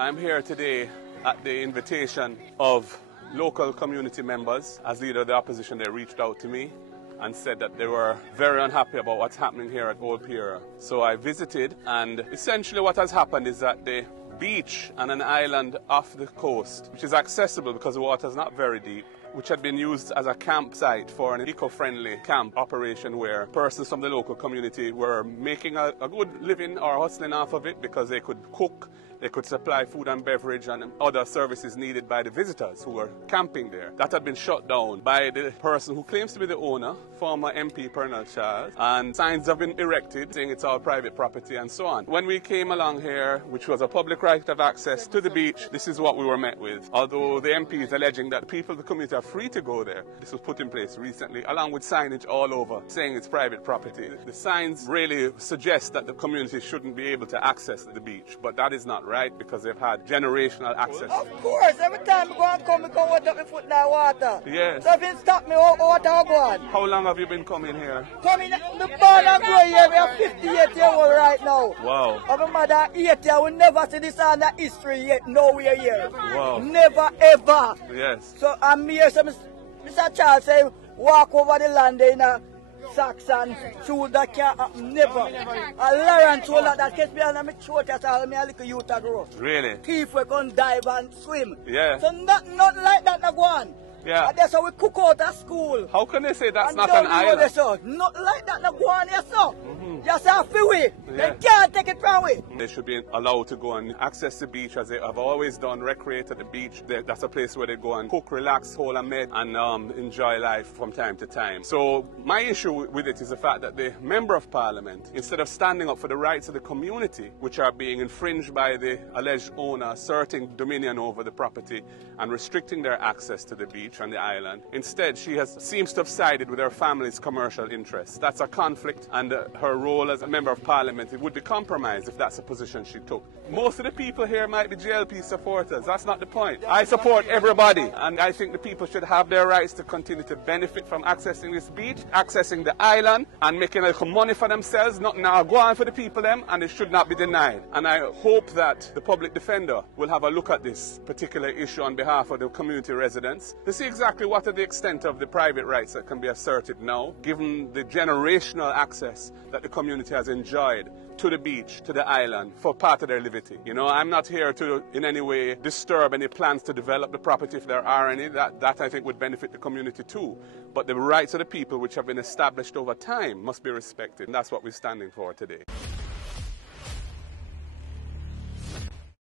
I'm here today at the invitation of local community members. As leader of the opposition, they reached out to me and said that they were very unhappy about what's happening here at Old Pera. So I visited, and essentially what has happened is that the beach and an island off the coast, which is accessible because the water is not very deep, which had been used as a campsite for an eco-friendly camp operation where persons from the local community were making a good living or hustling off of it because they could cook, they could supply food and beverage and other services needed by the visitors who were camping there. That had been shut down by the person who claims to be the owner, former MP Pernell Charles, and signs have been erected saying it's all private property and so on. When we came along here, which was a public right of access to the beach, this is what we were met with. Although the MP is alleging that people of the community are free to go there. This was put in place recently, along with signage all over saying it's private property. The signs really suggest that the community shouldn't be able to access the beach, but that is not right because they've had generational access. Of course, every time I go and come, I go water my foot in the water. Yes. So if you stop me, water will go on. How long have you been coming here? Coming, the born and grow here, we are 58 years old right now. Wow. Our mother 80, we never see this on the history yet, nowhere here. Wow. Never ever. Yes. So I'm here, so Mr. Charles say, walk over the land in a socks and shoes that can't happen, never. I learn so that catch me on my throat as I a little youth to grow. Really? Thief we can dive and swim. Yeah. So not like that no go on. Yeah. And that's how we cook out of school. How can they say that's and not an island? Not like that no go on here, so. Just a few way. Yeah. They can't take it from we. They should be allowed to go and access the beach as they have always done, recreate at the beach. That's a place where they go and cook, relax, hold a med, and enjoy life from time to time. So my issue with it is the fact that the Member of Parliament, instead of standing up for the rights of the community, which are being infringed by the alleged owner, asserting dominion over the property and restricting their access to the beach and the island, instead she seems to have sided with her family's commercial interests. That's a conflict, and her role as a Member of Parliament, it would be compromised if that's a position she took. Most of the people here might be JLP supporters. That's not the point. I support everybody, and I think the people should have their rights to continue to benefit from accessing this beach, accessing the island, and making a little money for themselves. Nothing now go on for the people them, and it should not be denied. And I hope that the public defender will have a look at this particular issue on behalf of the community residents to see exactly what are the extent of the private rights that can be asserted now, given the generational access that the community has enjoyed to the beach, to the island, for part of their liberty. You know, I'm not here to in any way disturb any plans to develop the property if there are any. That I think would benefit the community too. But the rights of the people which have been established over time must be respected, and that's what we're standing for today.